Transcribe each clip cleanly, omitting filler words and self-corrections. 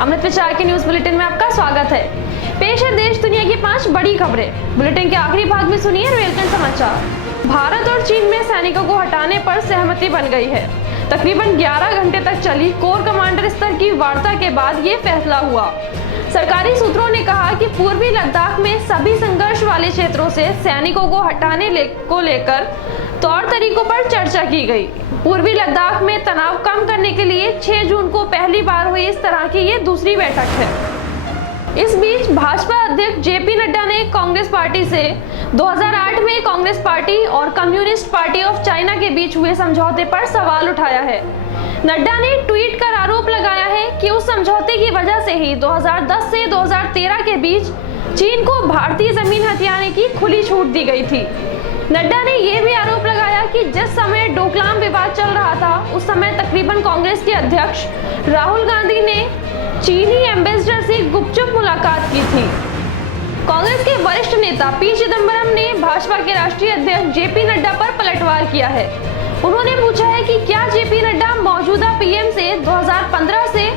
अमृत विचार के news bulletin में आपका स्वागत है। पेश है देश दुनिया की 5 बड़ी खबरें। बुलेटिन के आखिरी भाग में सुनिए रेलखंड समाचार। भारत और चीन में सैनिकों को हटाने पर सहमति बन गई है। तकरीबन 11 घंटे तक चली कोर कमांडर स्तर की वार्ता के बाद ये फैसला हुआ। सरकारी सूत्रों ने कहा कि पूर्वी लद्दाख में सभी संघर्ष वाले क्षेत्रों से सैनिकों को हटाने को लेकर तौर तरीकों पर चर्चा की गई। पूर्वी लद्दाख में तनाव कम करने के लिए 6 जून को पहली बार हुई इस तरह की ये दूसरी बैठक है। इस बीच भाजपा अध्यक्ष जेपी नड्डा ने कांग्रेस पार्टी से 2008 में कांग्रेस पार्टी और कम्युनिस्ट पार्टी ऑफ चाइना के बीच हुए समझौते पर सवाल उठाया है। नड्डा ने ट्वीट कर आरोप लगाया है कि उस समझौते की वजह से ही 2010 से 2013 के बीच चीन को भारतीय जमीन हथियाने की खुली छूट दी गई थी। नड्डा ने यह भी आरोप लगाया कि जिस समय डोकलाम विवाद चल रहा था उस समय तकरीबन कांग्रेस के अध्यक्ष राहुल गांधी ने चीनी एम्बेसडर से गुपचुप मुलाकात की थी। कांग्रेस के वरिष्ठ नेता पी चिदंबरम ने भाजपा के राष्ट्रीय अध्यक्ष जेपी नड्डा पर पलटवार किया है। उन्होंने पूछा है कि क्या जेपी नड्डा मौजूदा पीएम से 2015 से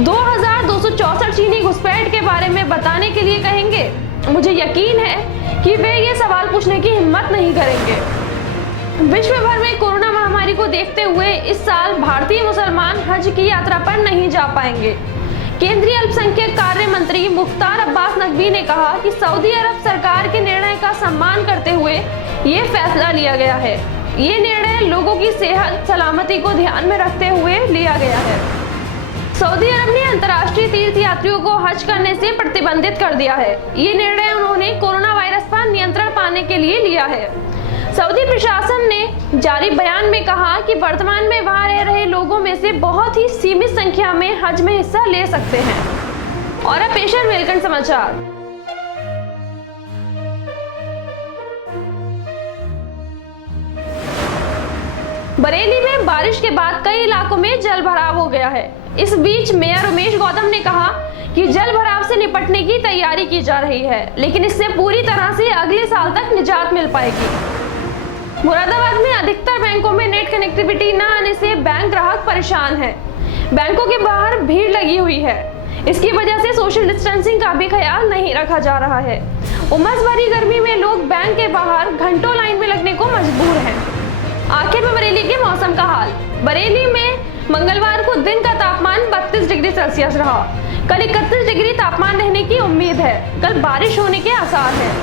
2264 चीनी घुसपैठ के बारे में बताने के लिए कहेंगे। मुझे यकीन है कि वे ये सवाल पूछने की हिम्मत नहीं करेंगे। विश्व भर में कोरोना महामारी को देखते हुए इस साल भारतीय मुसलमान हज की यात्रा पर नहीं जा पाएंगे। केंद्रीय अल्पसंख्यक कार्य मंत्री मुख्तार अब्बास नकवी ने कहा कि सऊदी अरब सरकार के निर्णय का सम्मान करते हुए ये फैसला लिया गया है। ये निर्णय लोगों की सेहत सलामती को ध्यान में रखते हुए लिया गया है। सऊदी अरब ने अंतर्राष्ट्रीय तीर्थ यात्रियों को हज करने से प्रतिबंधित कर दिया है। ये निर्णय उन्होंने कोरोना वायरस पर नियंत्रण पाने के लिए लिया है। सऊदी प्रशासन ने जारी बयान में कहा कि वर्तमान में वहां रह रहे लोगों में से बहुत ही सीमित संख्या में हज में हिस्सा ले सकते हैं। और अब पेश है रेलखंड समाचार। बरेली में बारिश के बाद कई इलाकों में जल भराव हो गया है। इस बीच मेयर उमेश गौतम ने कहा कि जल भराव से निपटने की तैयारी की जा रही है, लेकिन इससे पूरी तरह से अगले साल तक निजात मिल पाएगी। मुरादाबाद में अधिकतर बैंकों में नेट कनेक्टिविटी न आने से बैंक ग्राहक परेशान हैं। बैंकों के बाहर भीड़ लगी हुई है। इसकी वजह से सोशल डिस्टेंसिंग का भी ख्याल नहीं रखा जा रहा है। उमस भरी गर्मी में लोग बैंक के बाहर घंटों लाइन में लगने को मजबूर हैं। आखिर में बरेली के मौसम का हाल। बरेली में मंगलवार को दिन का तापमान 32 डिग्री सेल्सियस रहा। कल 31 डिग्री तापमान रहने की उम्मीद है। कल बारिश होने के आसार हैं।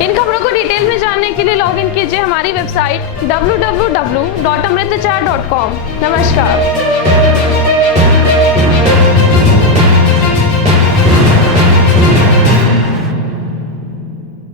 इन खबरों को डिटेल में जानने के लिए लॉग इन कीजिए हमारी वेबसाइट www.amritvichar.com। नमस्कार।